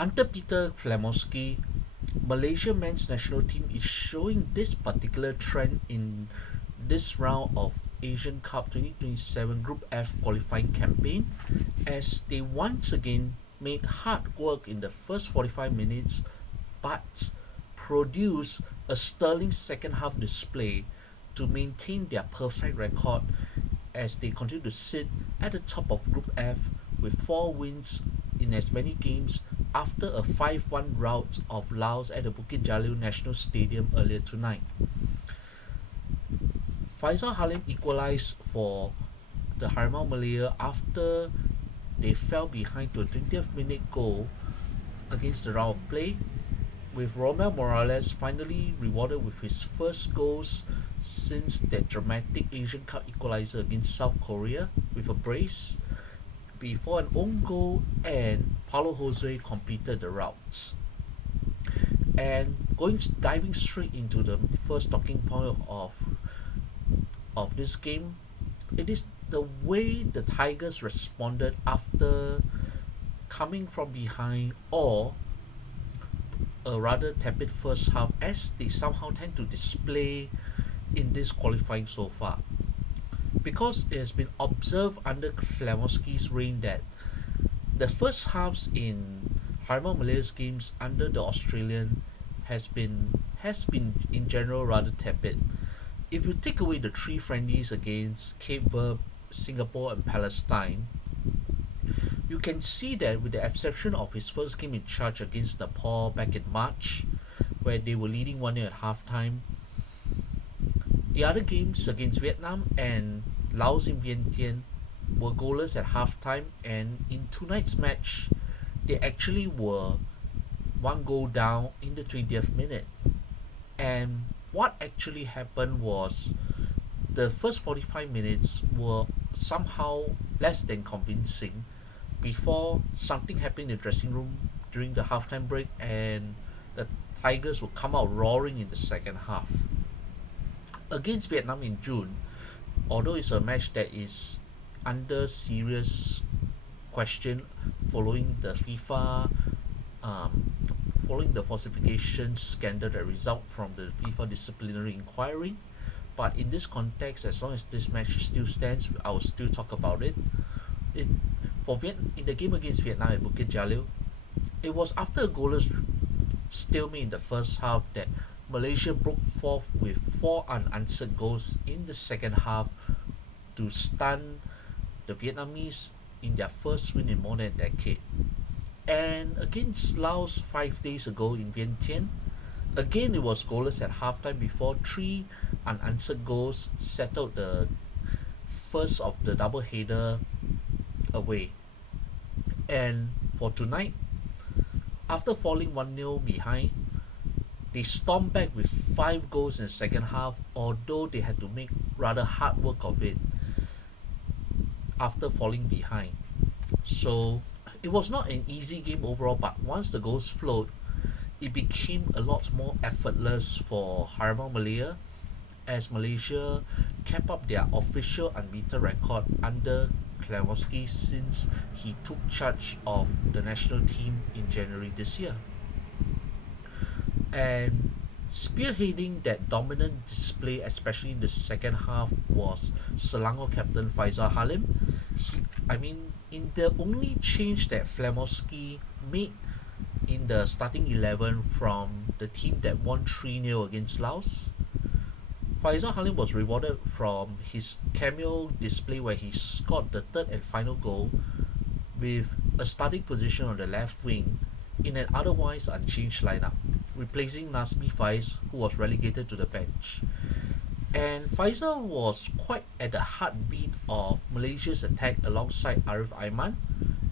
Under Peter Flamowski, Malaysia men's national team is showing this particular trend in this round of Asian Cup 2027 Group F qualifying campaign, as they once again made hard work in the first 45 minutes but produced a sterling second half display to maintain their perfect record as they continue to sit at the top of Group F with 4 wins in as many games after a 5-1 rout of Laos at the Bukit Jalil National Stadium earlier tonight. Faisal Halim equalised for the Harimau Malaya after they fell behind to a 20th minute goal against the round of play, with Romel Morales finally rewarded with his first goals since that dramatic Asian Cup equaliser against South Korea with a brace before an own goal and Paulo Jose completed the routes. And diving straight into the first talking point of this game, it is the way the Tigers responded after coming from behind, or a rather tepid first half, as they somehow tend to display in this qualifying so far. Because it has been observed under Flamowski's reign that the first halves in Harimau Malaya's games under the Australian has been in general rather tepid. If you take away the 3 friendlies against Cape Verde, Singapore and Palestine, you can see that with the exception of his first game in charge against Nepal back in March, where they were leading 1-0 at halftime, the other games against Vietnam and Laos in Vientiane were goalless at halftime, and in tonight's match, they actually were 1 goal down in the 20th minute. And what actually happened was the first 45 minutes were somehow less than convincing before something happened in the dressing room during the halftime break, and the Tigers would come out roaring in the second half. Against Vietnam in June, although it's a match that is under serious question following the FIFA following the falsification scandal that result from the FIFA disciplinary inquiry, but in this context, as long as this match still stands, I will still talk about it. In the game against Vietnam at Bukit Jalil, it was after a goalless stalemate in the first half that Malaysia broke forth with 4 unanswered goals in the second half to stun the Vietnamese in their first win in more than a decade. And against Laos 5 days ago in Vientiane, again it was goalless at halftime before 3 unanswered goals settled the first of the double header away. And for tonight, after falling 1-0 behind, they stormed back with 5 goals in the second half, although they had to make rather hard work of it after falling behind. So it was not an easy game overall, but once the goals flowed, it became a lot more effortless for Harimau Malaya, as Malaysia kept up their official unbeaten record under Klawowski since he took charge of the national team in January this year. And spearheading that dominant display, especially in the second half, was Selangor captain Faisal Halim. In the only change that Flamowski made in the starting 11 from the team that won 3-0 against Laos, Faisal Halim was rewarded from his cameo display where he scored the third and final goal with a starting position on the left wing in an otherwise unchanged lineup, replacing Nazmi Faiz, who was relegated to the bench. And Faisal was quite at the heartbeat of Malaysia's attack alongside Arif Aiman,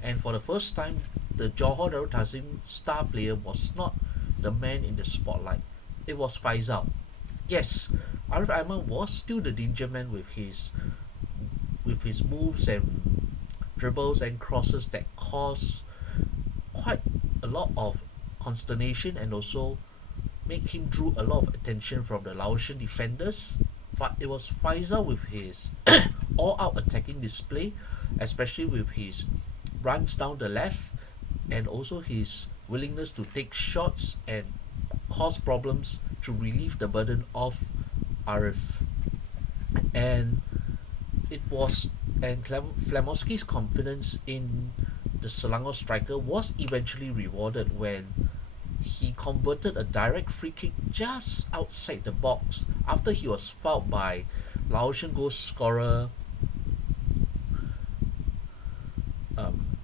and for the first time, the Johor Darul Ta'zim star player was not the man in the spotlight. It was Faisal. Yes, Arif Aiman was still the danger man with his moves and dribbles and crosses that caused quite a lot of consternation and also make him drew a lot of attention from the Laotian defenders. But it was Faisal with his all-out attacking display, especially with his runs down the left and also his willingness to take shots and cause problems to relieve the burden of Arif. And it was and Flamowski's confidence in the Selangor striker was eventually rewarded when he converted a direct free kick just outside the box after he was fouled by Laotian goal scorer. Um,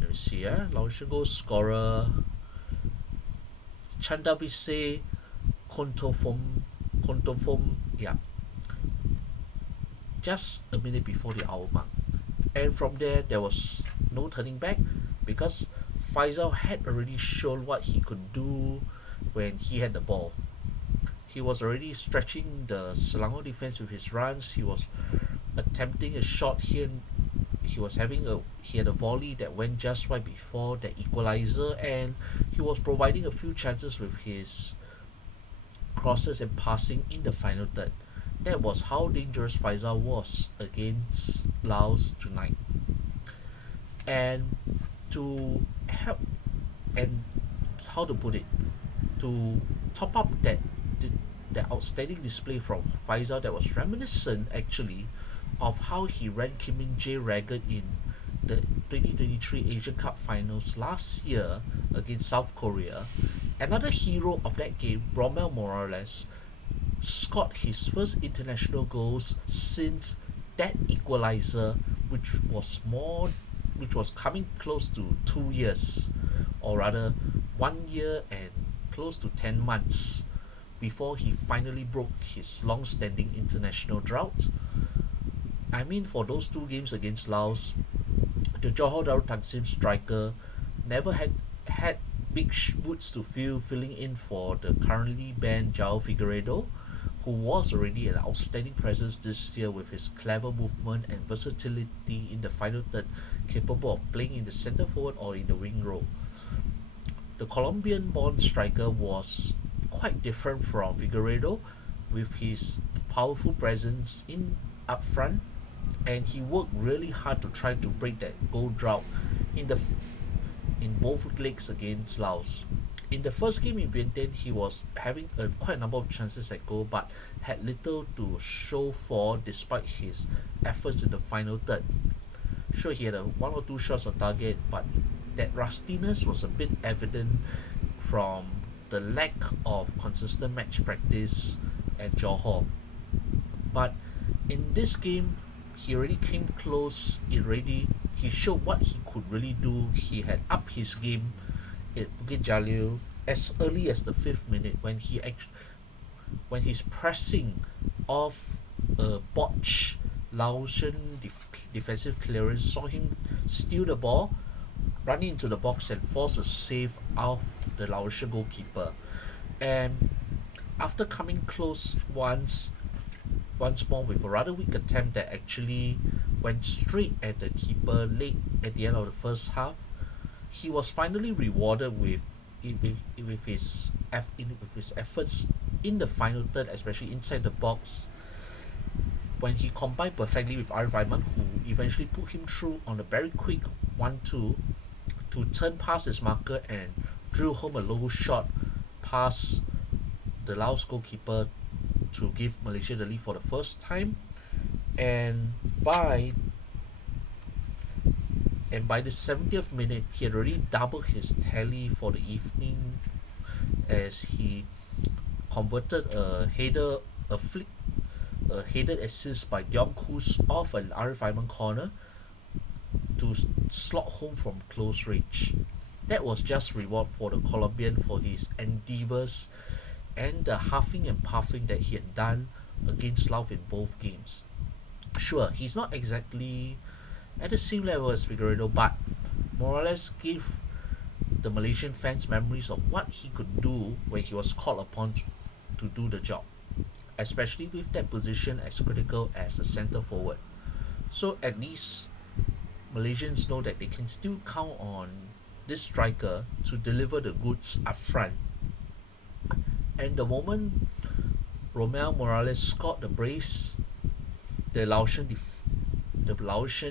let me see, Laotian goal scorer Chandavise Kontofom, yeah, just a minute before the hour mark. And from there was no turning back because Faisal had already shown what he could do when he had the ball. He was already stretching the Selangor defense with his runs. He was attempting a shot here. He had a volley that went just right before the equalizer, and he was providing a few chances with his crosses and passing in the final third. That was how dangerous Faisal was against Laos tonight. And to help and how to put it, to top up that outstanding display from Faisal that was reminiscent actually of how he ran Kim Min Jae ragged in the 2023 Asian Cup finals last year against South Korea. Another hero of that game, Rommel Morales, scored his first international goals since that equalizer, which was coming close to 2 years, or rather 1 year and close to 10 months before he finally broke his long-standing international drought. I mean, for those two games against Laos, the Johor Darul Taksim striker never had big boots to fill, filling in for the currently banned João Figueiredo, who was already an outstanding presence this year with his clever movement and versatility in the final third, capable of playing in the centre forward or in the wing role. The Colombian-born striker was quite different from Figueiredo, with his powerful presence in up front, and he worked really hard to try to break that goal drought in both legs against Laos. In the first game in Vientiane, he was having quite a number of chances at goal, but had little to show for despite his efforts in the final third. Sure, he had one or two shots on target, but that rustiness was a bit evident from the lack of consistent match practice at Johor. But in this game, he already came close. He showed what he could really do. He had upped his game at Bukit Jalil as early as the 5th minute when he's pressing off a botch Laotian defensive clearance, saw him steal the ball, run into the box and force a save off the Laotian goalkeeper. And after coming close once more with a rather weak attempt that actually went straight at the keeper late at the end of the first half, he was finally rewarded with his efforts in the final third, especially inside the box, when he combined perfectly with Arif Aiman, who eventually put him through on a very quick 1-2 to turn past his marker and drill home a low shot past the Laos goalkeeper to give Malaysia the lead for the first time. And by the 70th minute, he had already doubled his tally for the evening as he converted a headed assist by Diom Kus off an Arif Aiman corner to slot home from close range. That was just reward for the Colombian for his endeavours and the huffing and puffing that he had done against Laos in both games. Sure, he's not exactly at the same level as Figueiredo, but Morales gave the Malaysian fans memories of what he could do when he was called upon to do the job, especially with that position as critical as a centre forward. So at least Malaysians know that they can still count on this striker to deliver the goods up front. And the moment Rommel Morales scored the brace, the Laotian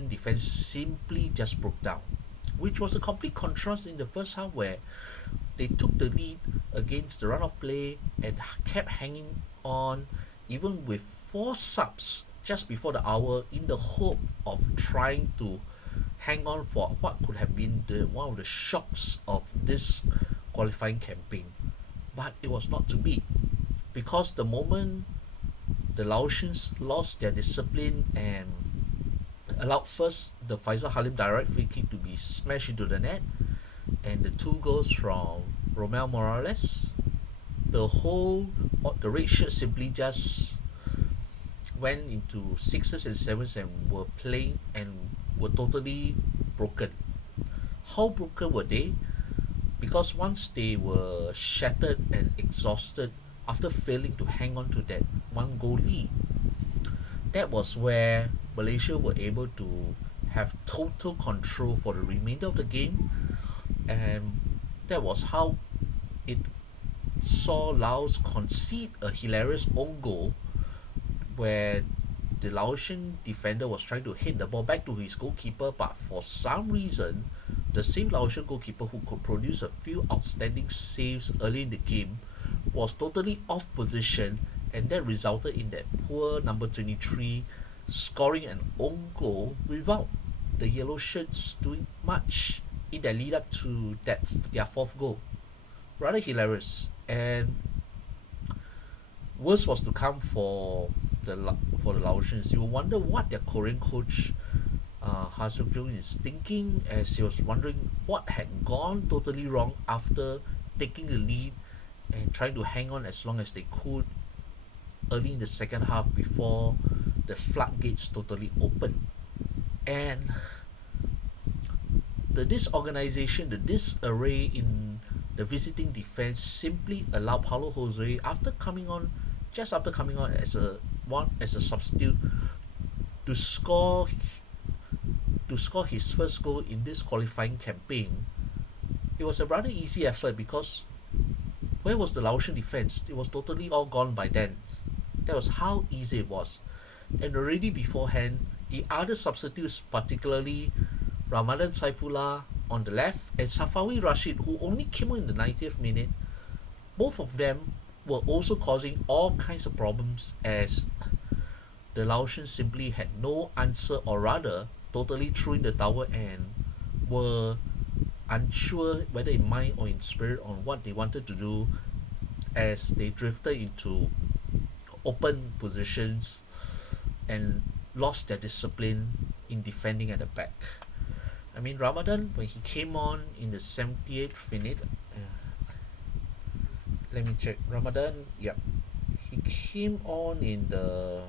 defense simply just broke down, which was a complete contrast in the first half where they took the lead against the run of play and kept hanging on even with four subs just before the hour in the hope of trying to hang on for what could have been one of the shocks of this qualifying campaign. But it was not to be, because the moment the Laotians lost their discipline and allowed first the Faisal Halim direct free kick to be smashed into the net and the two goals from Romel Morales, the red shirt simply just went into sixes and sevens and were playing and were totally broken. How broken were they? Because once they were shattered and exhausted after failing to hang on to that one goal lead, that was where Malaysia were able to have total control for the remainder of the game, and that was how it saw Laos concede a hilarious own goal where the Laotian defender was trying to hit the ball back to his goalkeeper, but for some reason, the same Laotian goalkeeper who could produce a few outstanding saves early in the game was totally off position, and that resulted in that poor number 23 scoring an own goal without the yellow shirts doing much in the lead up to their fourth goal. Rather hilarious. And worse was to come for the Laotians. You wonder what their Korean coach Ha Suk-jung is thinking, as he was wondering what had gone totally wrong after taking the lead and trying to hang on as long as they could early in the second half before the floodgates totally opened. And the disorganization, the disarray in the visiting defense simply allowed Paulo Jose, just after coming on as a substitute, to score his first goal in this qualifying campaign. It was a rather easy effort because where was the Laotian defense? It was totally all gone by then. That was how easy it was. And already beforehand, the other substitutes, particularly Ramadan Saifullah on the left and Safawi Rashid, who only came on in the 90th minute, both of them were also causing all kinds of problems, as the Laotians simply had no answer, or rather totally threw in the towel and were unsure whether in mind or in spirit on what they wanted to do, as they drifted into open positions and lost their discipline in defending at the back. I mean, Ramadan, when he came on in the 78th minute, let me check. Ramadan, yep, he came on in the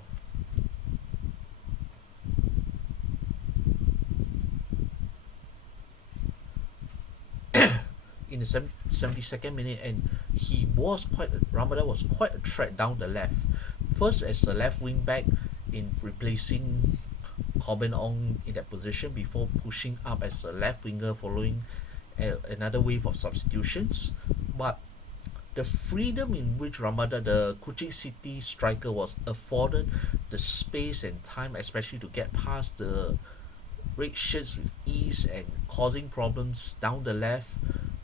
in the 72nd minute, and Ramadan was quite a threat down the left. First as a left wing back in replacing Corbin Ong in that position before pushing up as a left winger following another wave of substitutions. But the freedom in which Ramadan, the Kuching City striker, was afforded the space and time, especially to get past the red shirts with ease and causing problems down the left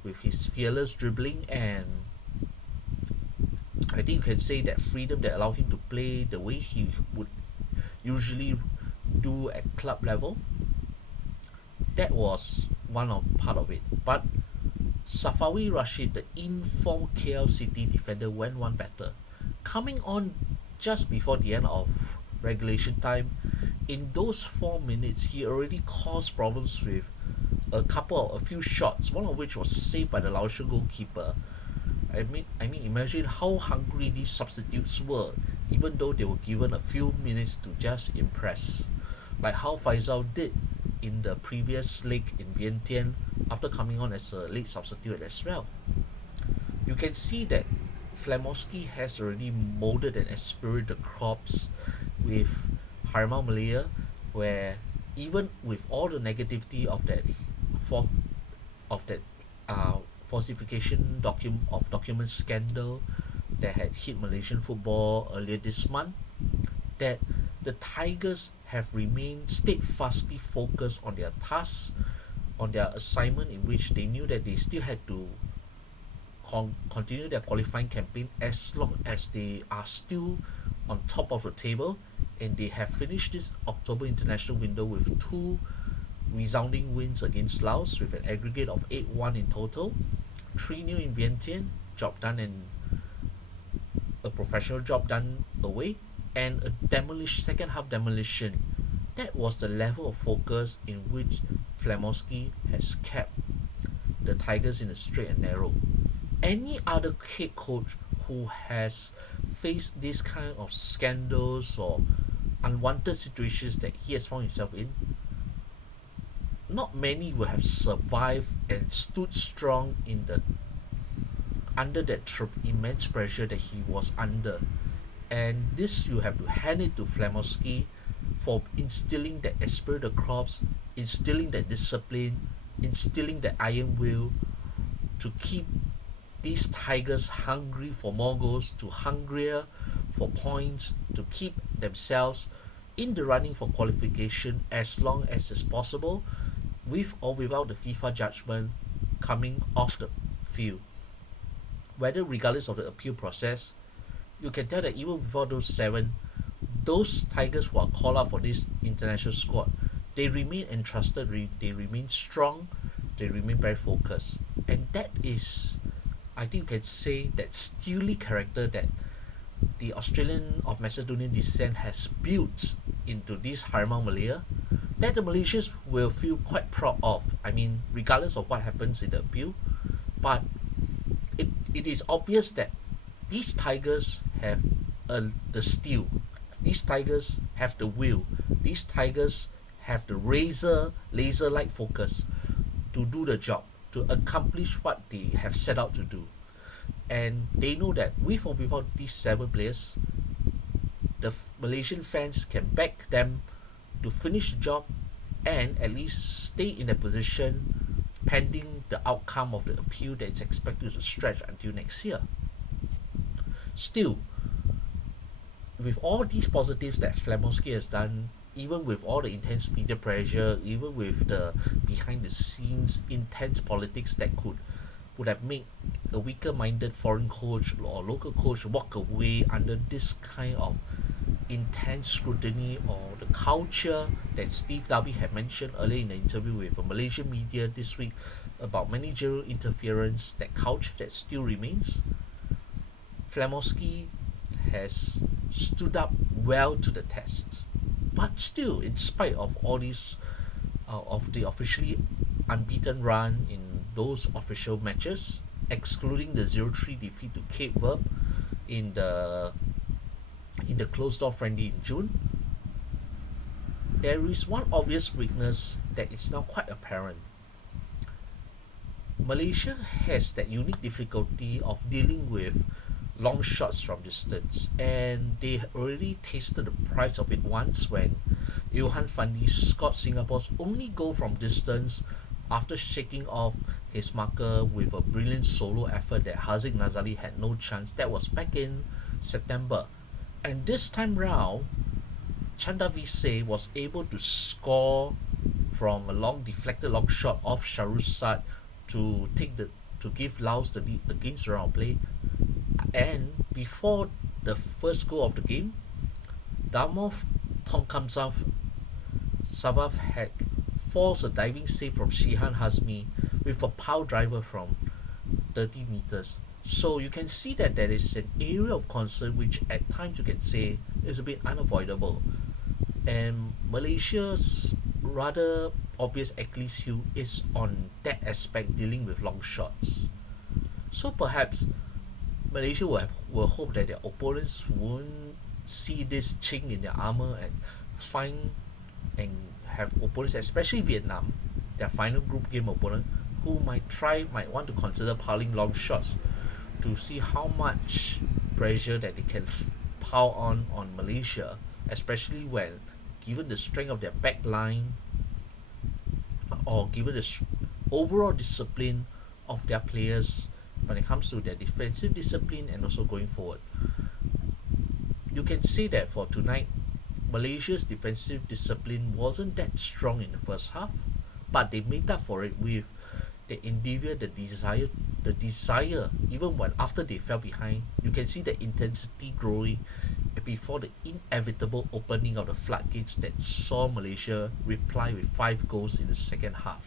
with his fearless dribbling, and I think you can say that freedom that allowed him to play the way he would usually do at club level, that was part of it. But Safawi Rashid, the informed KL City defender, went one better. Coming on just before the end of regulation time, in those 4 minutes, he already caused problems with a few shots, one of which was saved by the Laotian goalkeeper. I mean, imagine how hungry these substitutes were, even though they were given a few minutes to just impress, like how Faisal did in the previous leg in Vientiane after coming on as a late substitute as well. You can see that Flamovski has already molded and aspirated the crops with Harimau Malaya, where even with all the negativity of that falsification document scandal that had hit Malaysian football earlier this month, that the Tigers have remained steadfastly focused on their task on their assignment, in which they knew that they still had to continue their qualifying campaign as long as they are still on top of the table, and they have finished this October international window with two resounding wins against Laos with an aggregate of 8-1 in total, 3-0 in Vientiane, job done, and a professional job done away, and a second half demolition. That was the level of focus in which Flamovski has kept the Tigers in the straight and narrow. Any other head coach who has faced this kind of scandals or unwanted situations that he has found himself in, not many will have survived and stood strong in the under that immense pressure that he was under. And this you have to hand it to Flamovski for instilling that esprit de corps, instilling that discipline, instilling that iron will to keep these Tigers hungry for more goals, to hungrier for points, to keep themselves in the running for qualification as long as is possible, with or without the FIFA judgment coming off the field. Whether regardless of the appeal process, you can tell that even before those seven, those Tigers who are called up for this international squad, they remain entrusted, they remain strong, they remain very focused. And that is, I think you can say, that steely character that the Australian of Macedonian descent has built into this Harimau Malaya, that the Malaysians will feel quite proud of. I mean, regardless of what happens in the appeal, but it is obvious that these Tigers have the steel, these Tigers have the will, these Tigers have the laser-like focus to do the job, to accomplish what they have set out to do. And they know that with or without these seven players, the Malaysian fans can back them to finish the job and at least stay in a position pending the outcome of the appeal that is expected to stretch until next year. Still, with all these positives that Flamovski has done, even with all the intense media pressure, even with the behind the scenes intense politics that would have made a weaker minded foreign coach or local coach walk away under this kind of intense scrutiny, or the culture that Steve Darby had mentioned earlier in the interview with a Malaysian media this week about managerial interference, that culture that still remains, Flamovski has stood up well to the test. But still, in spite of all these, of the officially unbeaten run in those official matches, excluding the 0-3 defeat to Cape Verde in the closed-door friendly in June, there is one obvious weakness that is now quite apparent. Malaysia has that unique difficulty of dealing with long shots from distance, and they already tasted the price of it once when Ilhan Fandi scored Singapore's only goal from distance after shaking off his marker with a brilliant solo effort that Haziq Nazali had no chance. That was back in September. And this time round, Chanda Vise was able to score from a deflected long shot off Sharusat to give Laos the lead against the round of play. And before the first goal of the game, Damov Tongkamsaf Savav had forced a diving save from Shihan Hazmi with a power driver from 30 meters. So you can see that there is an area of concern which at times you can say is a bit unavoidable. And Malaysia's rather obvious Achilles heel is on that aspect, dealing with long shots. So perhaps Malaysia will hope that their opponents won't see this chink in their armor and find and have opponents, especially Vietnam, their final group game opponent, who might want to consider piling long shots to see how much pressure that they can pile on Malaysia, especially when given the strength of their back line, or given the overall discipline of their players when it comes to their defensive discipline and also going forward. You can say that for tonight, Malaysia's defensive discipline wasn't that strong in the first half, but they made up for it with the endeavour, the desire. Even when after they fell behind, you can see the intensity growing before the inevitable opening of the floodgates that saw Malaysia reply with 5 goals in the second half.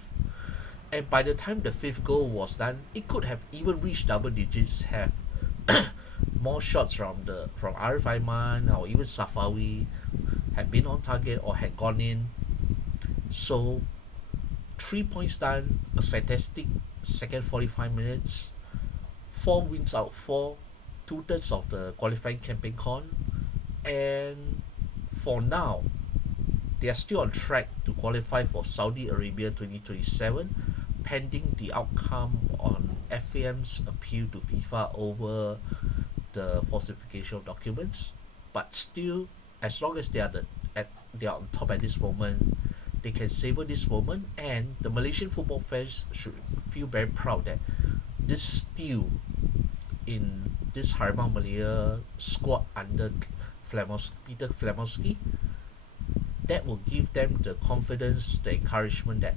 And by the time the fifth goal was done, it could have even reached double digits, have more shots from Arif Aiman or even Safawi had been on target or had gone in. So 3 points done, a fantastic second 45 minutes, 4 wins out, 2/3 of the qualifying campaign con, and for now, they are still on track to qualify for Saudi Arabia 2027, pending the outcome on FAM's appeal to FIFA over the falsification of documents. But still, as long as they are on top at this moment, they can savor this moment, and the Malaysian football fans should feel very proud that this still in this Harimau Malaya squad under Peter Flamowski, that will give them the confidence, the encouragement that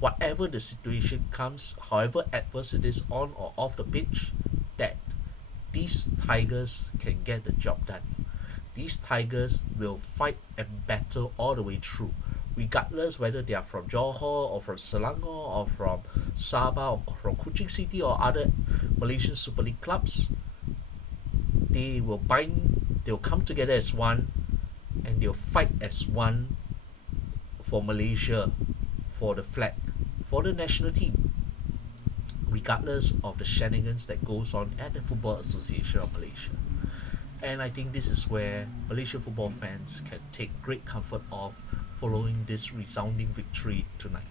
whatever the situation comes, however adverse it is on or off the pitch, that these Tigers can get the job done. These Tigers will fight and battle all the way through, regardless whether they are from Johor or from Selangor or from Sabah or from Kuching City or other Malaysian Super League clubs. They'll come together as one, and they'll fight as one for Malaysia, for the flag, for the national team, regardless of the shenanigans that goes on at the Football Association of Malaysia. And I think this is where Malaysian football fans can take great comfort of following this resounding victory tonight.